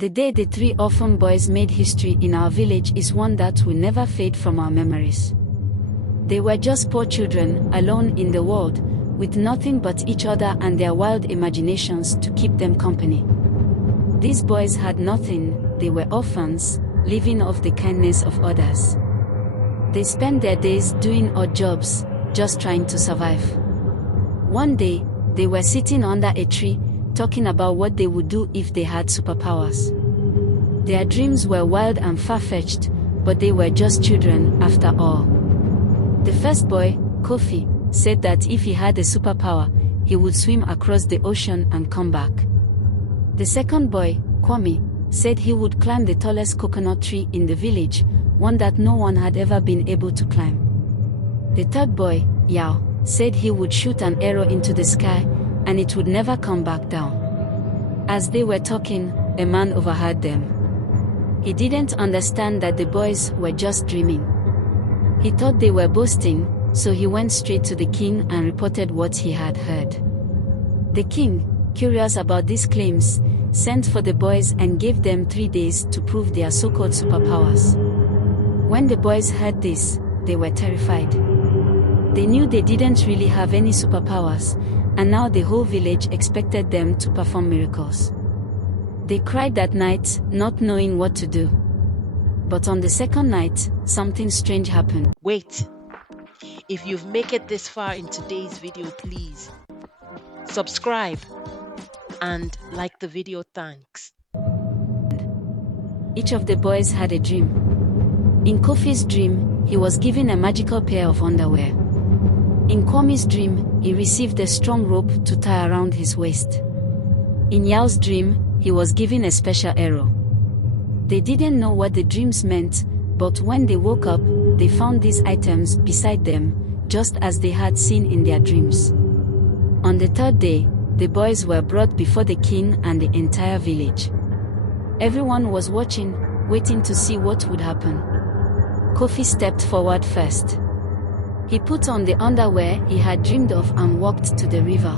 The day the three orphan boys made history in our village is one that will never fade from our memories. They were just poor children, alone in the world, with nothing but each other and their wild imaginations to keep them company. These boys had nothing, they were orphans, living off the kindness of others. They spent their days doing odd jobs, just trying to survive. One day, they were sitting under a tree, talking about what they would do if they had superpowers. Their dreams were wild and far-fetched, but they were just children, after all. The first boy, Kofi, said that if he had a superpower, he would swim across the ocean and come back. The second boy, Kwame, said he would climb the tallest coconut tree in the village, one that no one had ever been able to climb. The third boy, Yao, said he would shoot an arrow into the sky, and it would never come back down. As they were talking, a man overheard them. He didn't understand that the boys were just dreaming. He thought they were boasting, so he went straight to the king and reported what he had heard. The king, curious about these claims, sent for the boys and gave them 3 days to prove their so-called superpowers. When the boys heard this, they were terrified. They knew they didn't really have any superpowers, and now the whole village expected them to perform miracles. They cried that night, not knowing what to do. But on the second night, something strange happened. Wait, if you've made it this far in today's video, please subscribe and like the video. Thanks. Each of the boys had a dream. In Kofi's dream, he was given a magical pair of underwear. In Kwame's dream, he received a strong rope to tie around his waist. In Yao's dream, he was given a special arrow. They didn't know what the dreams meant, but when they woke up, they found these items beside them, just as they had seen in their dreams. On the third day, the boys were brought before the king and the entire village. Everyone was watching, waiting to see what would happen. Kofi stepped forward first. He put on the underwear he had dreamed of and walked to the river.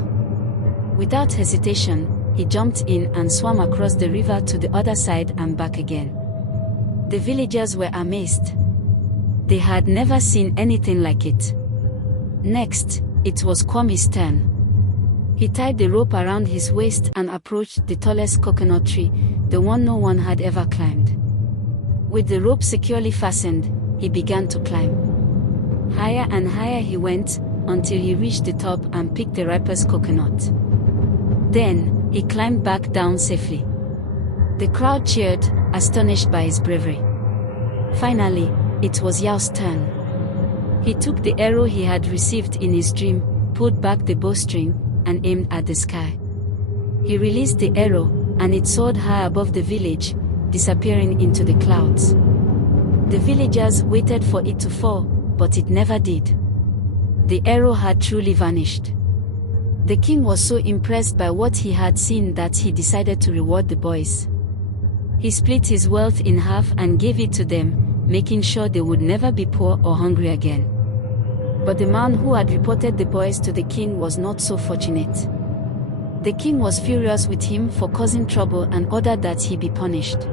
Without hesitation, he jumped in and swam across the river to the other side and back again. The villagers were amazed. They had never seen anything like it. Next, it was Kwame's turn. He tied the rope around his waist and approached the tallest coconut tree, the one no one had ever climbed. With the rope securely fastened, he began to climb. Higher and higher he went, until he reached the top and picked the ripest coconut. Then, he climbed back down safely. The crowd cheered, astonished by his bravery. Finally, it was Yao's turn. He took the arrow he had received in his dream, pulled back the bowstring, and aimed at the sky. He released the arrow, and it soared high above the village, disappearing into the clouds. The villagers waited for it to fall, but it never did. The arrow had truly vanished. The king was so impressed by what he had seen that he decided to reward the boys. He split his wealth in half and gave it to them, making sure they would never be poor or hungry again. But the man who had reported the boys to the king was not so fortunate. The king was furious with him for causing trouble and ordered that he be punished.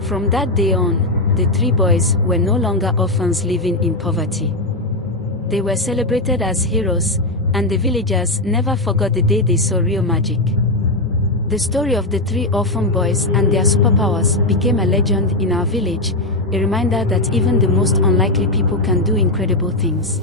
From that day on, the 3 boys were no longer orphans living in poverty. They were celebrated as heroes, and the villagers never forgot the day they saw real magic. The story of the 3 orphan boys and their superpowers became a legend in our village, a reminder that even the most unlikely people can do incredible things.